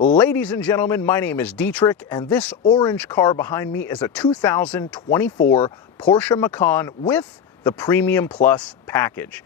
Ladies and gentlemen, my name is Dietrich, and this orange car behind me is a 2024 Porsche Macan with the Premium Plus package.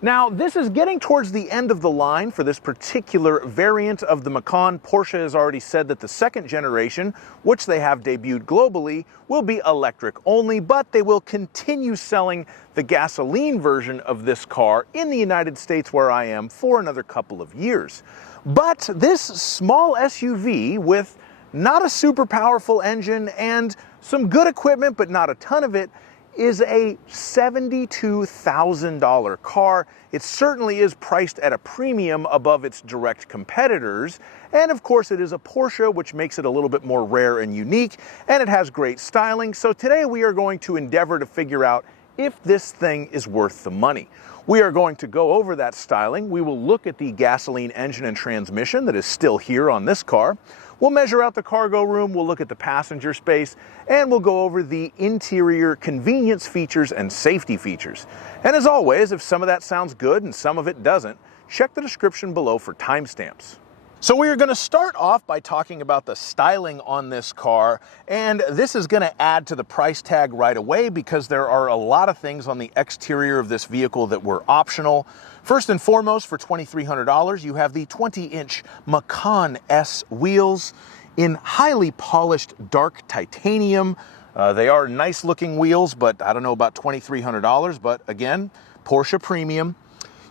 Now, this is getting towards the end of the line for this particular variant of the Macan. Porsche has already said that the second generation, which they have debuted globally, will be electric only, but they will continue selling the gasoline version of this car in the United States, where I am, for another couple of years. But this small SUV with not a super powerful engine and some good equipment, but not a ton of it, is a $72,000 car. It certainly is priced at a premium above its direct competitors. And of course, it is a Porsche, which makes it a little bit more rare and unique, and it has great styling. So today we are going to endeavor to figure out if this thing is worth the money. We are going to go over that styling. We will look at the gasoline engine and transmission that is still here on this car. We'll measure out the cargo room, we'll look at the passenger space, and we'll go over the interior convenience features and safety features. And as always, if some of that sounds good and some of it doesn't, check the description below for timestamps. So we are going to start off by talking about the styling on this car, and this is going to add to the price tag right away because there are a lot of things on the exterior of this vehicle that were optional. First and foremost, for $2,300, you have the 20-inch Macan S wheels in highly polished dark titanium. They are nice looking wheels, but I don't know about $2,300, but again, Porsche Premium.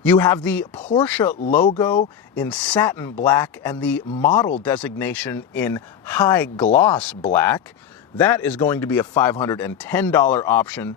You have the Porsche logo in satin black and the model designation in high gloss black. That is going to be a $510 option.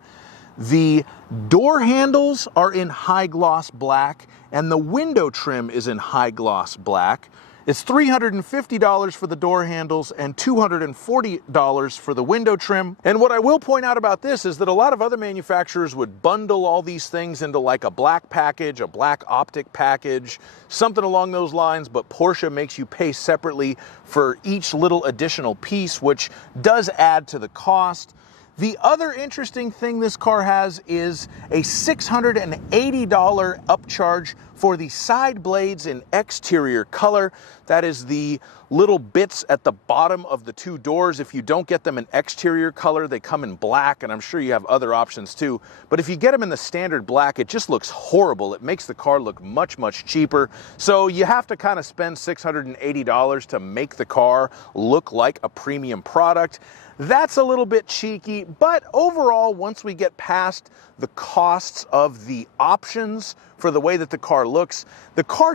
The door handles are in high gloss black and the window trim is in high gloss black. It's $350 for the door handles and $240 for the window trim. And what I will point out about this is that a lot of other manufacturers would bundle all these things into like a black package, a black optic package, something along those lines, but Porsche makes you pay separately for each little additional piece, which does add to the cost. The other interesting thing this car has is a $680 upcharge for the side blades in exterior color. That is the little bits at the bottom of the two doors. If you don't get them in exterior color, they come in black, and I'm sure you have other options too. But if you get them in the standard black, it just looks horrible. It makes the car look much, much cheaper. So you have to kind of spend $680 to make the car look like a premium product. That's a little bit cheeky, but overall, once we get past the costs of the options for the way that the car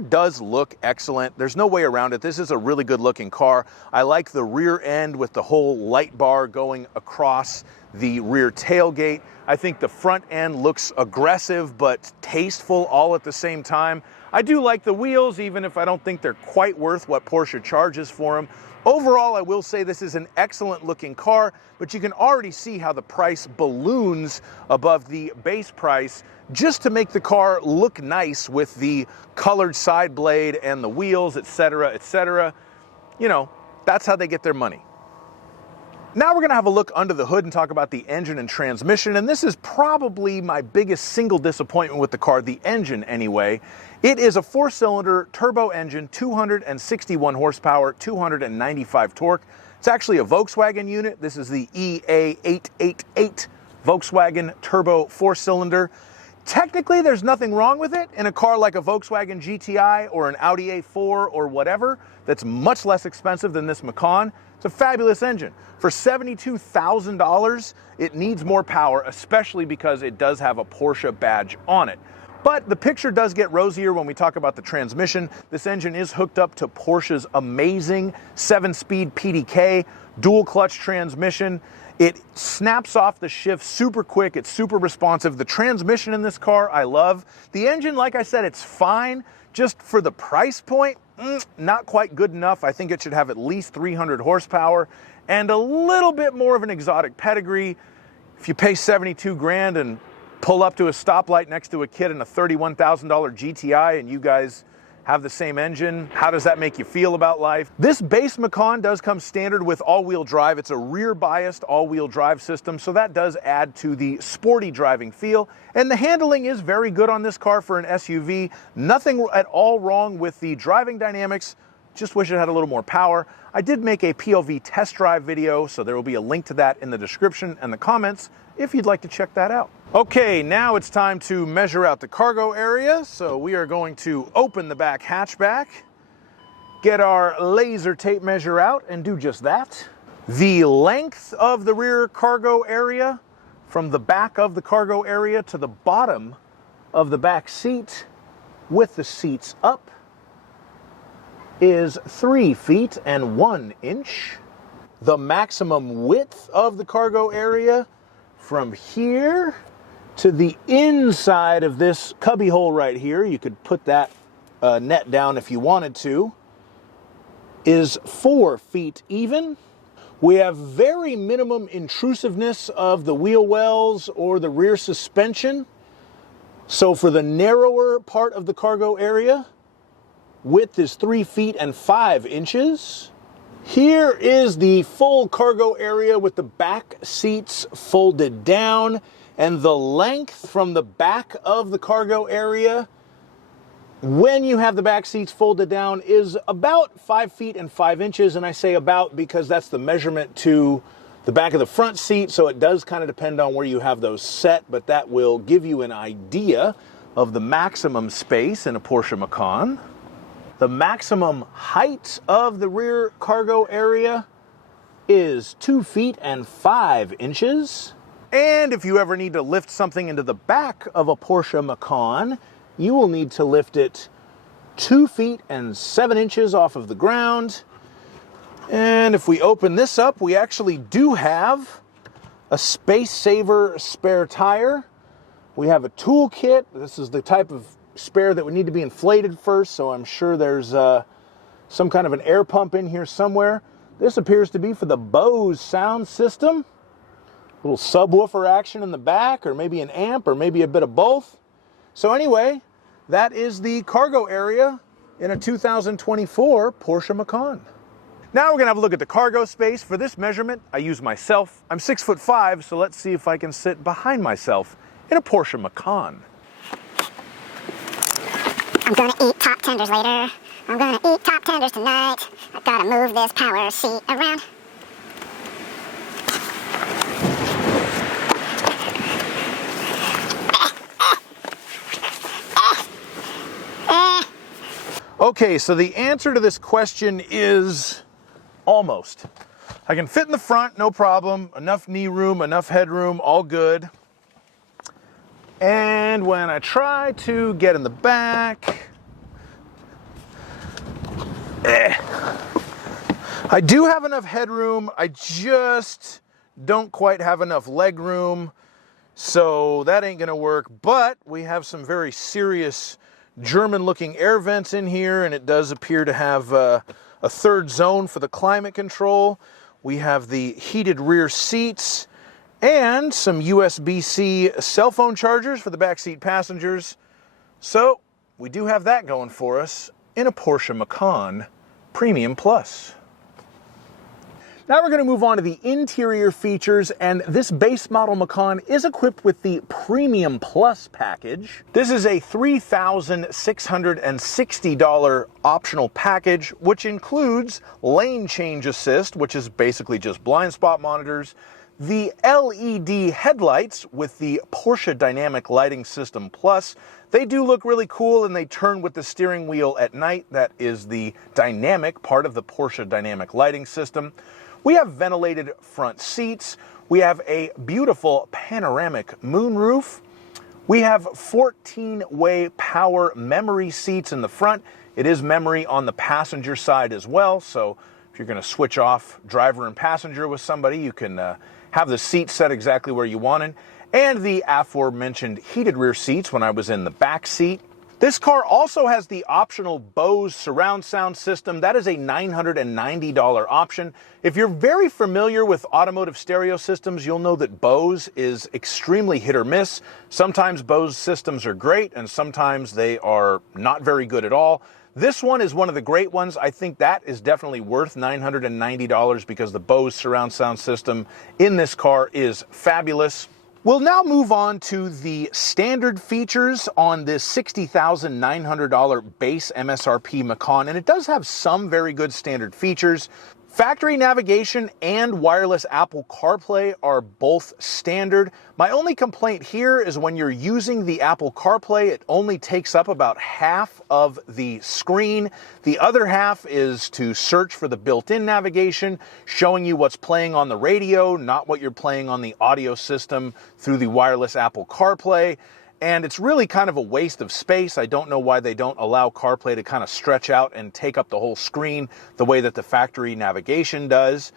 does look excellent. There's no way around it. This is a really good looking car. I like the rear end with the whole light bar going across the rear tailgate. I think the front end looks aggressive but tasteful all at the same time. I do like the wheels, even if I don't think they're quite worth what Porsche charges for them. Overall, I will say this is an excellent looking car, but you can already see how the price balloons above the base price just to make the car look nice with the colored side blade and the wheels, etc., etc. You know, that's how they get their money. Now we're going to have a look under the hood and talk about the engine and transmission, and this is probably my biggest single disappointment with the car, the engine anyway. It is a 4-cylinder turbo engine, 261 horsepower, 295 torque. It's actually a Volkswagen unit. This is the EA888 Volkswagen turbo 4-cylinder. Technically, there's nothing wrong with it in a car like a Volkswagen GTI or an Audi A4 or whatever that's much less expensive than this Macan. It's a fabulous engine. For $72,000, it needs more power, especially because it does have a Porsche badge on it. But the picture does get rosier when we talk about the transmission. This engine is hooked up to Porsche's amazing 7-speed PDK dual clutch transmission. It snaps off the shift super quick. It's super responsive. The transmission in this car, I love. The engine, like I said, it's fine. Just for the price point, not quite good enough. I think it should have at least 300 horsepower and a little bit more of an exotic pedigree. If you pay 72 grand and pull up to a stoplight next to a kid in a $31,000 GTI and you guys have the same engine, how does that make you feel about life? This base Macan does come standard with all-wheel drive. It's a rear-biased all-wheel drive system, so that does add to the sporty driving feel. And the handling is very good on this car for an SUV. Nothing at all wrong with the driving dynamics. just wish it had a little more power. I did make a POV test drive video, so there will be a link to that in the description and the comments if you'd like to check that out. Okay, now it's time to measure out the cargo area. So we are going to open the back hatchback, get our laser tape measure out, and do just that. The length of the rear cargo area from the back of the cargo area to the bottom of the back seat with the seats up is 3 feet and 1 inch. The maximum width of the cargo area from here to the inside of this cubby hole right here, you could put that net down if you wanted to, is 4 feet even. We have very minimum intrusiveness of the wheel wells or the rear suspension. So for the narrower part of the cargo area, width is 3 feet and 5 inches. Here is the full cargo area with the back seats folded down, and the length from the back of the cargo area when you have the back seats folded down is about 5 feet and 5 inches. And I say about because that's the measurement to the back of the front seat, so it does kind of depend on where you have those set, but that will give you an idea of the maximum space in a Porsche Macan. The maximum height of the rear cargo area is 2 feet and 5 inches. And if you ever need to lift something into the back of a Porsche Macan, you will need to lift it 2 feet and 7 inches off of the ground. And if we open this up, we actually do have a Space Saver spare tire. We have a tool kit. This is the type of spare that would need to be inflated first, so I'm sure there's some kind of an air pump in here somewhere. This appears to be for the Bose sound system. A little subwoofer action in the back, or maybe an amp, or maybe a bit of both. So anyway, that is the cargo area in a 2024 Porsche Macan. Now we're gonna have a look at the cargo space. For this measurement, I use myself. I'm 6'5", so let's see if I can sit behind myself in a Porsche Macan. I'm gonna eat top tenders later. I'm gonna eat top tenders tonight. I gotta move this power seat around. Okay, so the answer to this question is almost. I can fit in the front, no problem. Enough knee room, enough headroom, all good. And when I try to get in the back, I do have enough headroom. I just don't quite have enough leg room, so that ain't gonna work. But we have some very serious German-looking air vents in here, and it does appear to have a third zone for the climate control. We have the heated rear seats and some USB-C cell phone chargers for the backseat passengers. So we do have that going for us in a Porsche Macan Premium Plus. Now we're going to move on to the interior features, and this base model Macan is equipped with the Premium Plus package. This is a $3,660 optional package, which includes lane change assist, which is basically just blind spot monitors, the LED headlights with the Porsche Dynamic Lighting System Plus. They do look really cool, and they turn with the steering wheel at night. That is the dynamic part of the Porsche Dynamic Lighting System. We have ventilated front seats. We have a beautiful panoramic moonroof. We have 14-way power memory seats in the front. It is memory on the passenger side as well, so if you're going to switch off driver and passenger with somebody, you can have the seat set exactly where you want it. And the aforementioned heated rear seats when I was in the back seat. This car also has the optional Bose surround sound system. That is a $990 option. If you're very familiar with automotive stereo systems, you'll know that Bose is extremely hit or miss. Sometimes Bose systems are great, and sometimes they are not very good at all. This one is one of the great ones. I think that is definitely worth $990 because the Bose surround sound system in this car is fabulous. We'll now move on to the standard features on this $60,900 base MSRP Macan, and it does have some very good standard features. Factory navigation and wireless Apple CarPlay are both standard. My only complaint here is when you're using the Apple CarPlay, it only takes up about half of the screen. The other half is to search for the built-in navigation, showing you what's playing on the radio, not what you're playing on the audio system through the wireless Apple CarPlay. And it's really kind of a waste of space. I don't know why they don't allow CarPlay to kind of stretch out and take up the whole screen the way that the factory navigation does.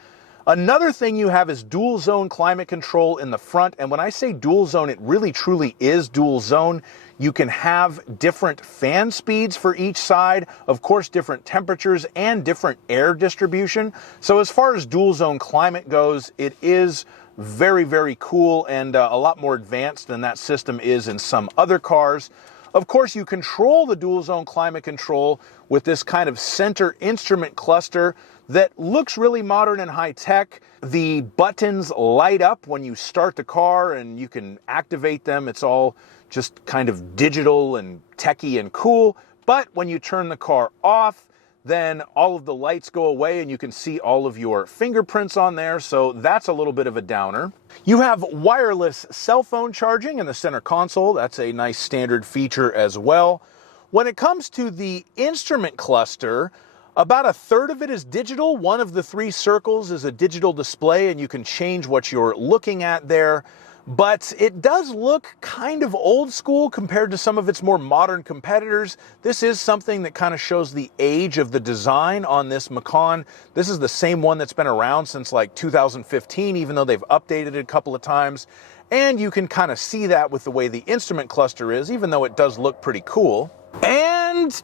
Another thing you have is dual zone climate control in the front. And when I say dual zone, it really truly is dual zone. You can have different fan speeds for each side, of course, different temperatures and different air distribution. So as far as dual zone climate goes, it is very, very cool and a lot more advanced than that system is in some other cars. Of course, you control the dual zone climate control with this kind of center instrument cluster that looks really modern and high tech. The buttons light up when you start the car and you can activate them. It's all just kind of digital and techy and cool. But when you turn the car off, then all of the lights go away and you can see all of your fingerprints on there, so that's a little bit of a downer. You have wireless cell phone charging in the center console. That's a nice standard feature as well. When it comes to the instrument cluster, about a third of it is digital. One of the three circles is a digital display and you can change what you're looking at there. But it does look kind of old school compared to some of its more modern competitors. This is something that kind of shows the age of the design on this Macan. This is the same one that's been around since like 2015, even though they've updated it a couple of times. And you can kind of see that with the way the instrument cluster is, even though it does look pretty cool. And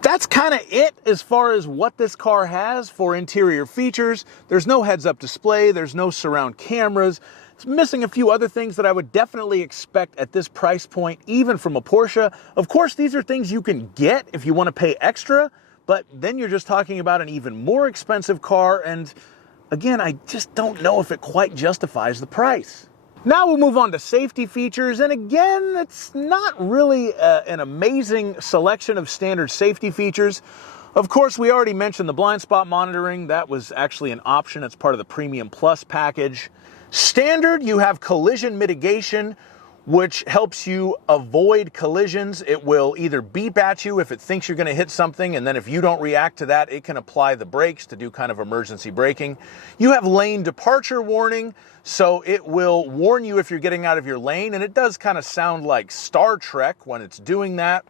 that's kind of it as far as what this car has for interior features. There's no heads-up display, there's no surround cameras. It's missing a few other things that I would definitely expect at this price point, even from a Porsche. Of course, these are things you can get if you want to pay extra, but then you're just talking about an even more expensive car, and again, I just don't know if it quite justifies the price. Now we'll move on to safety features, and again, it's not really an amazing selection of standard safety features. Of course, we already mentioned the blind spot monitoring. That was actually an option. It's part of the Premium Plus package. Standard, you have collision mitigation, which helps you avoid collisions. It will either beep at you if it thinks you're going to hit something, and then if you don't react to that, it can apply the brakes to do kind of emergency braking. You have lane departure warning, so it will warn you if you're getting out of your lane, and it does kind of sound like Star Trek when it's doing that.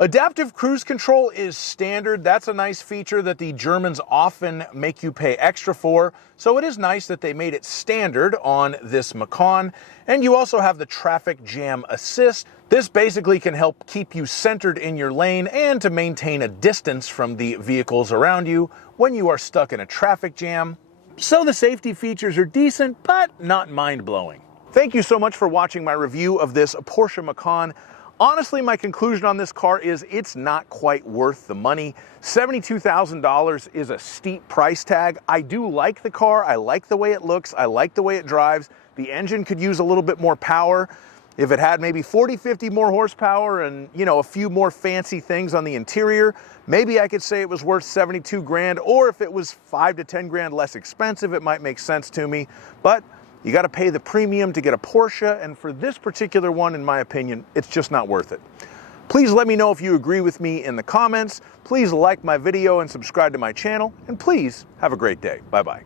Adaptive cruise control is standard. That's a nice feature that the Germans often make you pay extra for. So it is nice that they made it standard on this Macan. And you also have the traffic jam assist. This basically can help keep you centered in your lane and to maintain a distance from the vehicles around you when you are stuck in a traffic jam. So the safety features are decent, but not mind-blowing. Thank you so much for watching my review of this Porsche Macan. Honestly, my conclusion on this car is it's not quite worth the money. $72,000 is a steep price tag. I do like the car. I like the way it looks. I like the way it drives. The engine could use a little bit more power. If it had maybe 40, 50 more horsepower and, you know, a few more fancy things on the interior, maybe I could say it was worth 72 grand, or if it was 5 to 10 grand less expensive, it might make sense to me. But you got to pay the premium to get a Porsche, and for this particular one, in my opinion, it's just not worth it. Please let me know if you agree with me in the comments. Please like my video and subscribe to my channel, and please have a great day. Bye-bye.